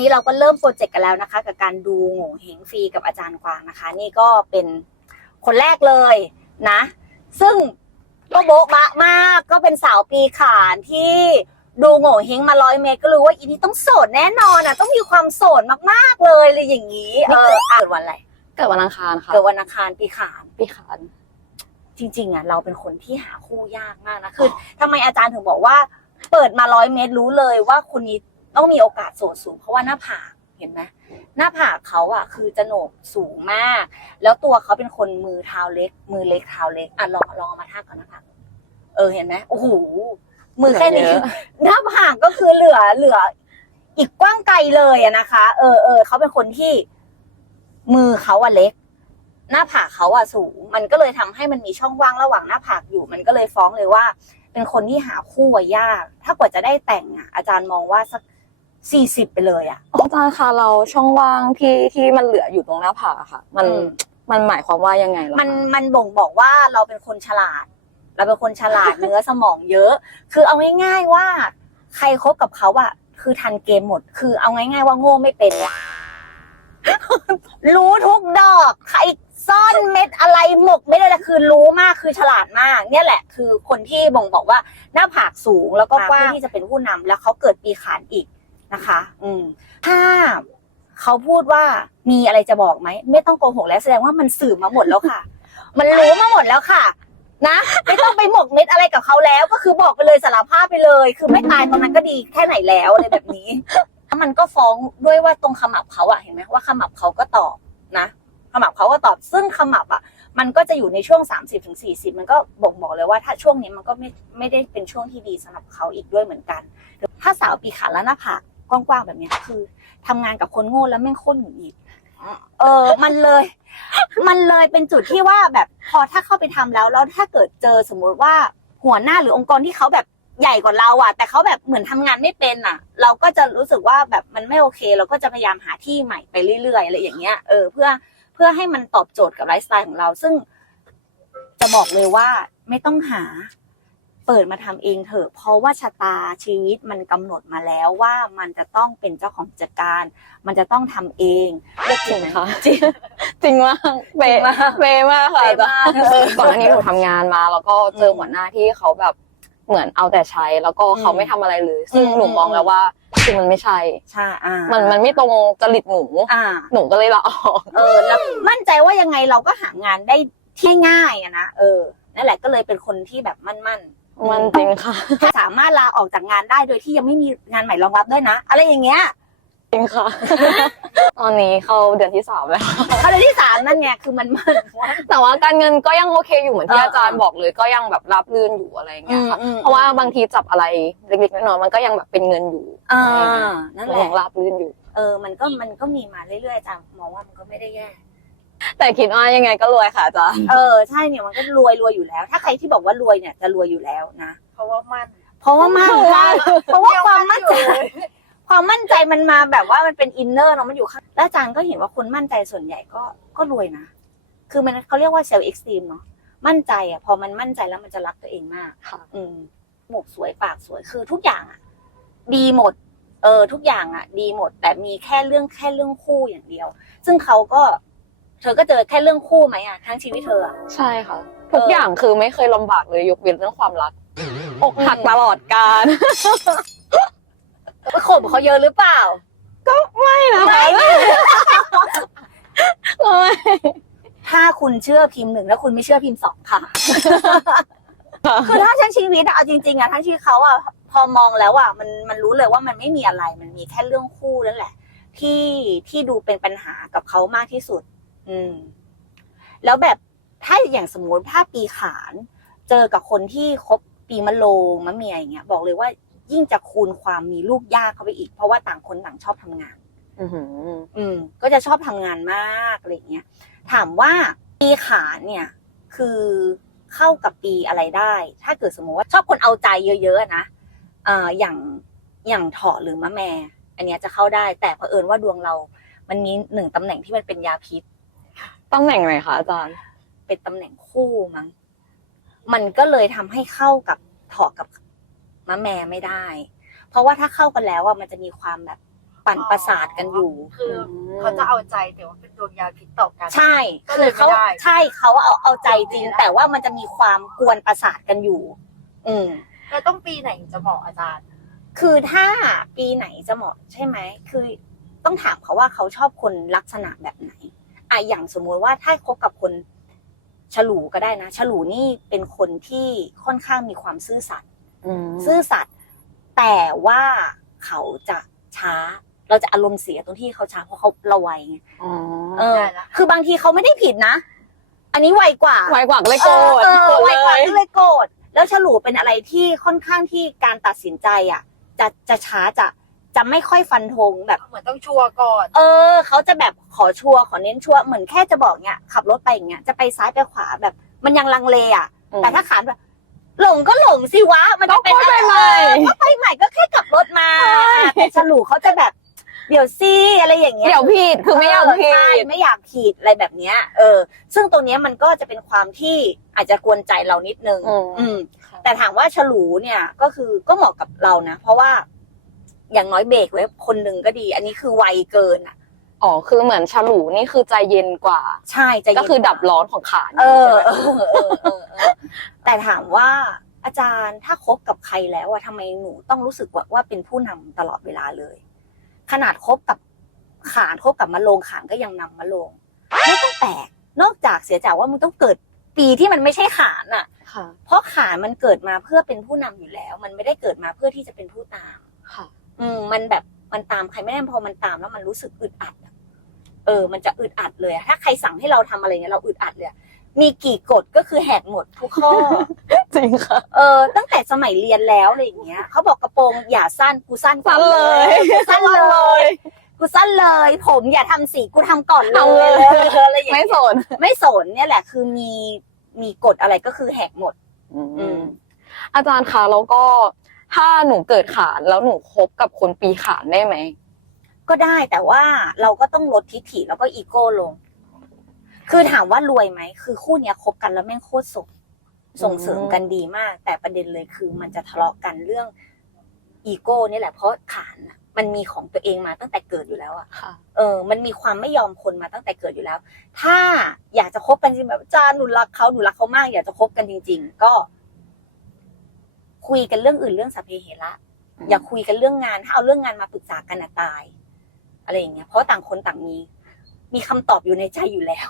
นี้เราก็เริ่มโปรเจกต์กันแล้วนะคะ กับการดูโง่เฮงฟรีกับอาจารย์กวางนะคะ นี่ก็เป็นคนแรกเลยนะ ซึ่งก็โบ๊ะบะมากก็เป็นสาวปีขานที่ดูโง่เฮงมาร้อยเมตรก็รู้ว่าอีนี่ต้องโสดแน่นอนอะต้องมีความโสดมากๆเลยเลยอย่างนี้เอออะเกิดวันอะไรเกิดวันอังคารค่ะเกิดวันอังคารปีขานพี่ขานจริง ๆอะเราเป็นคนที่หาคู่ยากมากนะคือทำไมอาจารย์ถึงบอกว่า เปิดมาร้อยเมตรรู้เลยว่าคนนี้ ต้องมีโอกาสโสดสูง เพราะว่าหน้าผากเห็นไหมหน้าผากเขาอะ คือจะโหนกสูงมาก แล้วตัวเขาเป็นคนมือเท้าเล็ก มือเล็กเท้าเล็กอะลองลองเอามาทาก่อนหน้าผากเออเห็นไหมโอ้โหมือแค่นี้เหลือเยอะหน้าผากก็คือเหลือเหลือ อีกกว้างไกลเลยอะนะคะ เออเออเขาเป็นคนที่ มือเขาอะเล็ก หน้าผากเขาอะสูง มันก็เลยทำให้มันมีช่องว่างระหว่างหน้าผากอยู่ มันก็เลยฟ้องเลยว่า เป็นคนที่หาคู่อะยาก ถ้ากว่าจะได้แต่งอะอาจารย์มองว่าสัก สี่สิบไปเลยอะอาจารย์คะเราช่องว่างที่ที่มันเหลืออยู่ตรงหน้าผากอะค่ะ มันอืม มันหมายความว่ายังไงเหรอคะ มันมันบ่งบอกว่าเราเป็นคนฉลาด เราเป็นคนฉลาด เนื้อสมองเยอะ คือเอาง่ายๆว่า ใครคบกับเขาอะคือทันเกมหมด คือเอาง่ายๆว่าโง่ไม่เป็น รู้ทุกดอก ใครซ่อนเม็ดอะไรหมกเม็ดอะไรคือรู้มากคือฉลาดมาก เนี่ยแหละ คือคนที่บ่งบอกว่าหน้าผากสูงแล้วก็กว้างที่จะเป็นผู้นำแล้วเขาเกิดปีขานอีก นะคะ อืมถ้าเขาพูดว่ามีอะไรจะบอกไหมไม่ต้องโกหกแล้วแสดงว่ามันสื่อมาหมดแล้วค่ะ มันรู้มาหมดแล้วค่ะ นะไม่ต้องไปหมกเม็ดอะไรกับเขาแล้ว ก็คือบอกไปเลยสารภาพไปเลย คือไม่ตายตอนนั้นก็ดีแค่ไหนแล้วอะไรแบบนี้แล้วมันก็ฟ้องด้วยว่าตรงขมับเขาอะเห็นไหมว่าขมับเขาก็ตอบนะขมับเขาก็ตอบซึ่งขมับอะมันก็จะอยู่ในช่วง 30-40ถึง40มันก็บ่งบอกเลยว่าถ้าช่วงนี้มันก็ไม่ไม่ได้เป็นช่วงที่ดีสำหรับเขาอีกด้วยเหมือนกัน ถ้าสาวปีขาแล้วหน้าผาก กว้างๆแบบเนี้ยคือทำงานกับคนโง่แล้วแม่งโคตรหงุดหงิดเออ มันเลย มันเลยเป็นจุดที่ว่าแบบพอถ้าเข้าไปทำแล้ว แล้วถ้าเกิดเจอสมมุติว่าหัวหน้าหรือองค์กรที่เขาแบบใหญ่กว่าเราอะ แต่เขาแบบเหมือนทำงานไม่เป็นอะ เราก็จะรู้สึกว่าแบบมันไม่โอเค เราก็จะพยายามหาที่ใหม่ไปเรื่อยๆอะไรอย่างเงี้ยเออเพื่อเพื่อให้มันตอบโจทย์กับไลฟ์สไตล์ของเรา ซึ่งจะบอกเลยว่าไม่ต้องหา เปิดมาทำเองเถอะ เพราะว่าชะตาชีวิตมันกำหนดมาแล้วว่ามันจะต้องเป็นเจ้าของกิจการ มันจะต้องทำเองเลือกจริงไหมค่ะจริงจริงมากเบจริงมากเบมากค่ะเป๊ะมากเออก่อนหน้านี้หนูทำงานมา แล้วก็เจอหัวหน้าที่เขาแบบเหมือนเอาแต่ใช้ แล้วก็เขาไม่ทำอะไรเลย ซึ่งอืมหนูมองแล้วว่าคือมันไม่ใช่ใช่อ่ามันมันไม่ตรงจริตหนูอ่าหนูก็เลยลาออกเออแล้วมั่นใจว่ายังไงเราก็หางานได้ที่ง่ายอะนะเออนั่นแหละก็เลยเป็นคนที่แบบมั่นมั่นๆ มันจริงค่ะ สามารถลาออกจากงานได้โดยที่ยังไม่มีงานใหม่รองรับด้วยนะ อะไรอย่างเงี้ยจริงค่ะ ตอนนี้เข้าเดือนที่สามแล้วเขาเลยที่สามนั่นไงคือมันมันว่าแต่ว่าการเงินก็ยังโอเคอยู่เหมือนที่เอออาจารย์บอกเลยก็ยังแบบรับรื่นอยู่อะไรเงี้ยค่ะอืมอืมเพราะว่าบางทีจับอะไรเล็กๆน้อยๆมันก็ยังแบบเป็นเงินอยู่อ่านั่นแหยัละงรับรื่นอยู่ เออมันก็มันก็มีมาเรื่อยๆอาจารย์มองว่ามันก็ไม่ได้แย่ แต่คิดว่ายังไงก็รวยค่ะอาจารย์เออใช่เนี่ยมันก็รวยรวยอยู่แล้ว ถ้าใครที่บอกว่ารวยเนี่ยจะรวยอยู่แล้วนะเพราะว่ามันเพราะว่ามั่นใจเพราะว่าความมั่นใจอยู่เลยความมั่นใจมันมาแบบว่ามันเป็นอินเนอร์เนาะมันอยู่ข้างแล้วอาจารย์ก็เห็นว่าคนมั่นใจส่วนใหญ่ก็ก็รวยนะ คือมันเขาเรียกว่าเซลล์เอ็กซ์ตรีมเนาะมั่นใจอะ พอมันมั่นใจแล้วมันจะรักตัวเองมากค่ะ อืมหมวกสวยปากสวยคือทุกอย่างอะ ดีหมด เออ ทุกอย่างอะ ดีหมด แต่มีแค่เรื่องแค่เรื่องคู่อย่างเดียว ซึ่งเขาก็ เธอก็เจอแค่เรื่องคู่ไหมอะทั้งชีวิตเธออะ ใช่ค่ะ ทุกอย่างคือไม่เคยลำบากเลยยกเว้นเรื่องความรักอกหักตลอดการ ไปข่มเขาเยอะหรือเปล่าไม่นะคะถ้าคุณเชื่อพิมพ์หนึ่งแล้วคุณไม่เชื่อพิมพ์สองค่ะ คือถ้าทั้งชีวิตอะเอาจริงๆอะทั้งชีวิตเขาอะพอมองแล้วอะมันมันรู้เลยว่ามันไม่มีอะไร มันมีแค่เรื่องคู่นั่นแหละ ที่ที่ดูเป็นปัญหากับเขามากที่สุด อืม แล้วแบบถ้าอย่างสมมติถ้าปีขานเจอกับคนที่คบปีมะโรงมะเมียอย่างเงี้ยบอกเลยว่ายิ่งจะคูณความมีลูกยากเข้าไปอีก เพราะว่าต่างคนต่างชอบทำงานอื้อหืออืมก็จะชอบทำงานมากอะไรอย่างเงี้ยถามว่าปีขานเนี่ย คือเข้ากับปีอะไรได้ ถ้าเกิดสมมติว่าชอบคนเอาใจเยอะๆนะอ่าอย่างอย่างเถาะหรือมะแม่อันเนี้ยจะเข้าได้ แต่เผอิญว่าดวงเรา มันมีหนึ่งตำแหน่งที่มันเป็นยาพิษ ตำแหน่งไหนคะอาจารย์ เป็นตำแหน่งคู่มั้ง มันก็เลยทำให้เข้ากับเถาะกับมะแม่ไม่ได้ เพราะว่าถ้าเข้ากันแล้วอะมันจะมีความแบบปั่นประสาทกันอยู่คือเขาจะเอาใจแต่ว่าเป็นดวงยาพิษต่อกัน ใช่ก็เลคืยอเขาไม่ได้ ใช่เขาเอาเอาใจจริงไม่ได้แต่ว่ามันจะมีความกวนประสาทกันอยู่ อืม แล้วต้องปีไหนจะเหมาะอาจารย์ คือถ้าปีไหนจะเหมาะใช่ไหม คือต้องถามเขาว่าเขาชอบคนลักษณะแบบไหน อะอย่างสมมุติว่าถ้าคบกับคนฉลูก็ได้นะฉลูนี่เป็นคนที่ค่อนข้างมีความซื่อสัตย์อืมซื่อสัตย์แต่ว่าเขาจะช้า เราจะอารมณ์เสียตรงที่เขาช้าเพราะเขาเราไวไงอ๋อเออได้ละคือบางทีเขาไม่ได้ผิดนะ อันนี้ไวกว่าไวกว่าก็เลยโกรธเออโกรเออธไวเลกว่ายก็เลยโกรธแล้วฉลูเป็นอะไรที่ค่อนข้างที่การตัดสินใจอะ จะจะช้าจะ จะไม่ค่อยฟันธงแบบ เหมือนต้องชัวร์ก่อน เออ เขาจะแบบขอชัวร์ขอเน้นชัวร์เหมือนแค่จะบอกเนี่ยขับรถไปอย่างเงี้ยจะไปซ้ายไปขวาแบบ มันยังลังเลอะแต่ถ้าขานแบบหลงก็หลงสิวะ มันจะเป็นก็อะไรไปใหม่เออก็ไปใหม่ก็แค่กลับรถมาแต่ฉลูเขาจะแบบ เดี๋ยวซีอะไรอย่างเงี้ย เดี๋ยวผิดคือไม่อยากผิใช่ด ไม่อยากผิดอะไรแบบเนี้ย เออ ซึ่งตรงเนี้ยมันก็จะเป็นความที่อาจจะกวนใจเรานิดนึงอืมอืมแต่ถามว่าฉลูเนี่ยก็คือก็เหมาะกับเรานะ เพราะว่า อย่างน้อยเบรกไว้คนหนึ่งก็ดี อันนี้คือไวเกินอะ อ๋อคือเหมือนฉลูนี่คือใจเย็นกว่า ใช่จะก็คือดับร้อนของขาเออใช่ไหมเออเออเออเออ แต่ถามว่าอาจารย์ถ้าคบกับใครแล้วอะทำไมหนูต้องรู้สึกว่าว่าเป็นผู้นำตลอดเวลาเลย ขนาดคบกับขานคบกับมะโรงขานก็ยังนำมะโรงไม่ต้องแปลกนอกจากเสียจากว่ามึงต้องเกิดปีที่มันไม่ใช่ขานอะค่ะ เพราะขานมันเกิดมาเพื่อเป็นผู้นำอยู่แล้ว มันไม่ได้เกิดมาเพื่อที่จะเป็นผู้ตาม ค่ะ อืมมันแบบมันตามใครไม่ได้พอมันตามแล้วมันรู้สึกอึดอัดอะเออ มันจะอึดอัดเลยอะถ้าใครสั่งให้เราทำอะไรเงี้ยเราอึดอัดเลยอะมีกี่กฎก็คือแหกหมดทุกข้อจริงค่ะเออตั้งแต่สมัยเรียนแล้วอะไรอย่างเงี้ยเขาบอกกระโปรงอย่าสั้นกูสั้นก่อสั้นเลยกูสั้นเลยกูสั้นเลย ผมอย่าทำสีกูทำก่อนเลเอาเลยยอะไรอย่างไม่เงี้ยสนไม่สนเนี่ยแหละ คือมีมีกฎอะไรก็คือแหกหมด อืมอาจารย์คะแล้วก็ ถ้าหนูเกิดขานแล้วหนูคบกับคนปีขานได้ไหมก็ได้แต่ว่าเราก็ต้องลดทิฐิแล้วก็อีโก้ลง คือถามว่ารวยไหมคือคู่เนี้ยคบกันแล้วแม่งโคตรส่งส่งเสริมกันดีมาก แต่ประเด็นเลยคือมันจะทะเลาะกันเรื่องอีโก้นี่แหละเพราะขานน่ะมันมีของตัวเองมาตั้งแต่เกิดอยู่แล้วอะค่ะ เออ มันมีความไม่ยอมคนมาตั้งแต่เกิดอยู่แล้ว ถ้าอยากจะคบกันจริงแบบอาจารย์หนูรักเขาหนูรักเขามาก อยากจะคบกันจริง ๆ ก็ คุยกันเรื่องอื่นเรื่องสัพเพเหระอย่าคุยกันเรื่องงาน ถ้าเอาเรื่องงานมาปรึกษากันนะตาย อะไรอย่างเงี้ยเพราะต่างคนต่างมี มีคำตอบอยู่ในใจอยู่แล้ว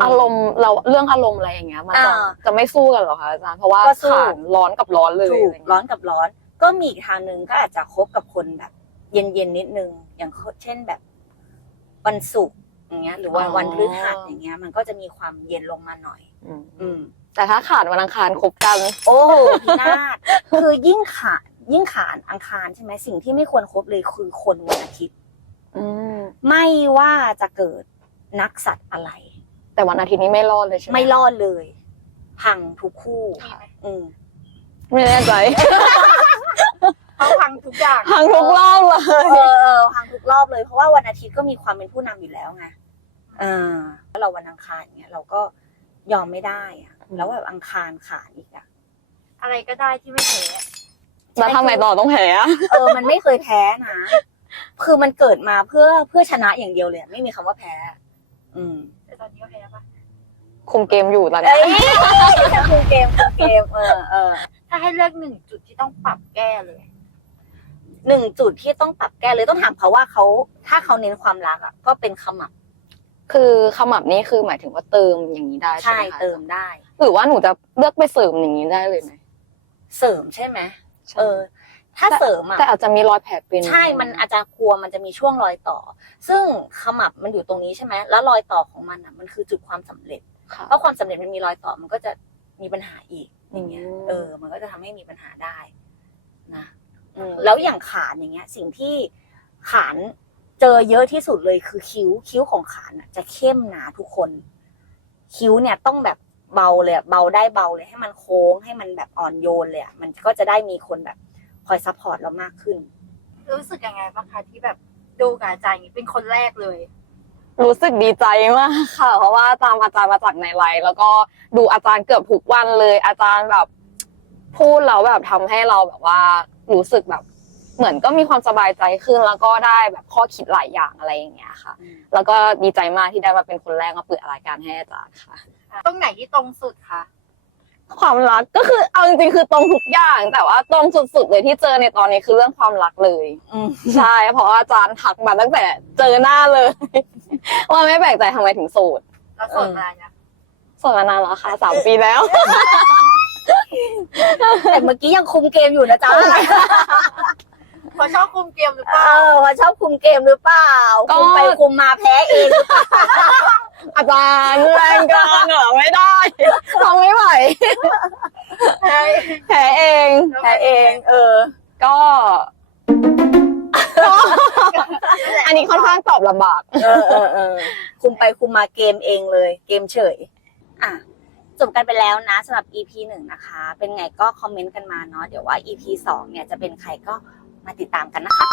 เอารมณ์เราเรื่องอารมณ์อะไรอย่างเงี้ยมันจะอ่าจะไม่สู้กันเหรอคะอาจารย์เพราะว่าก็สู้ขานร้อนกับร้อนเลยถูกะไเงี้ยร้อนกับร้อน ก็มีอีกทางหนึ่งก็อาจจะคบกับคนแบบ เย็นเย็นๆนิดนึง อย่างเช่นแบบวันศุกร์อย่างเงี้ย หรือว่าวันพฤหัสอย่างเงี้ย มันก็จะมีความเย็นลงมาหน่อย อืมอืม แต่ถ้าขานวันอังคารคบกัน โอ้พินาศคือยิ่งขานยิ่งขานอังคารใช่ไหมสิ่งที่ไม่ควรคบเลยคือคนวันอาทิตย์อืมไม่ว่าจะเกิดนักสัตว์อะไร แต่วันอาทิตย์นี้ไม่รอดเลยใช่ไหมไม่รอดเลย พังทุกคู่มีไหมอืมไม่แน่ใจเขาพังทุกอย่างพังทุกรอบเลยเออเออพังทุกรอบเลยเพราะว่าวันอาทิตย์ก็มีความเป็นผู้นำอยู่แล้วไงเออแล้วเราวันอังคารเนี่ยเราก็ยอมไม่ได้อะ แล้วแบบอังคารขาดอีกอะอะไรก็ได้ที่ไม่แพ้แล้วทำไมต่อต้องแพ้อะเออมันไม่เคยแพ้นะคือมันเกิดมาเพื่อเพื่อชนะอย่างเดียวเลยอะไม่มีคำว่าแพ้ อืมแต่ตอนนี้ก็แพ้ปะคุมเกมอยู่ตอนเนี้เอ้ยยคุมเกมคุมเกม เออเออถ้าให้เลือกหนึ่งจุดที่ต้องปรับแก้เลยหนึ่งจุดที่ต้องปรับแก้เลยต้องถามเขาว่าเขาถ้าเขาเน้นความรักอะก็เป็นขมับ คือขมับนี่คือหมายถึงว่าเติมอย่างนี้ได้ใช่ใช่ไหมคะเติมได้ หรือว่าหนูจะเลือกไปเสริมอย่างนี้ได้เลยไหมเสริมใช่ไหมเออ ถ้าเสริมอะแต่อาจจะมีรอยแผลเป็นใช่ มันอาจจะกลัวมันจะมีช่วงรอยต่อ ซึ่งขมับมันอยู่ตรงนี้ใช่ไหมแล้วรอยต่อของมันอะ มันคือจุดความสำเร็จค่ะเพราะความสำเร็จมันมีรอยต่อมันก็จะมีปัญหาอีกอย่างเงี้ยอืมเออ มันก็จะทำให้มีปัญหาได้ นะอืมแล้วอย่างขานอย่างเงี้ย สิ่งที่ขานเจอเยอะที่สุดเลยคือคิ้ว คิ้วของขานอะจะเข้มหนาทุกคน คิ้วเนี่ยต้องแบบ เบาเลยอะเบาได้เบาเลยให้มันโค้งให้มันแบบอ่อนโยนเลยอะมันก็จะได้มีคนแบบคอยซัพพอร์ตเรามากขึ้น รู้สึกยังไงบ้างคะที่แบบดูกับอาจารย์อย่างนี้เป็นคนแรกเลย รู้สึกดีใจมากค่ะ เพราะว่าตามอาจารย์มาจากในไลน์แล้วก็ดูอาจารย์เกือบทุกวันเลย อาจารย์แบบพูดแล้วแบบทำให้เราแบบว่ารู้สึกแบบ เหมือนก็มีความสบายใจขึ้นแล้วก็ได้แบบข้อคิดหลายอย่างอะไรอย่างเงี้ยค่ะ แล้วก็ดีใจมากที่ได้มาเป็นคนแรกมาเปิดรายการให้อาจารย์ค่ะ ตรงไหนที่ตรงสุดคะความรักก็คือเอาจริงๆคือตรงทุกอย่าง แต่ว่าตรงสุดๆเลยที่เจอในตอนนี้คือเรื่องความรักเลยอืมใช่เพราะว่าอาจารย์ทักมาตั้งแต่เจอหน้าเลย ว่าไม่แปลกใจทำไมถึงโสดแล้วสดมานะโสดมานานแล้วค่ะสามปีแล้ว แต่เมื่อกี้ยังคุมเกมอยู่นะจ๊ะ เขาชอบคุมเกมหรือเปเอล่าอว่าชอบคุมเกมหรือเปล่า ก็ คุมไปคุมมาแพ้เองอาจารย์แรงเกินเหรอไม่ได้ทำไม่ไหวใช่แพ้เองแพ้เอง เออก็ก็ อันนี้ค่อนข้างตอบลำบาก เออเออเออคุมไปคุมมาเกมเองเลย เกมเฉย อะจบกันไปแล้วนะสำหรับ EP หนึ่งนะคะ เป็นไงก็คอมเมนต์กันมาเนาะเดี๋ยวว่า EP สองเนี่ยจะเป็นใครก็ มาติดตามกันนะคะ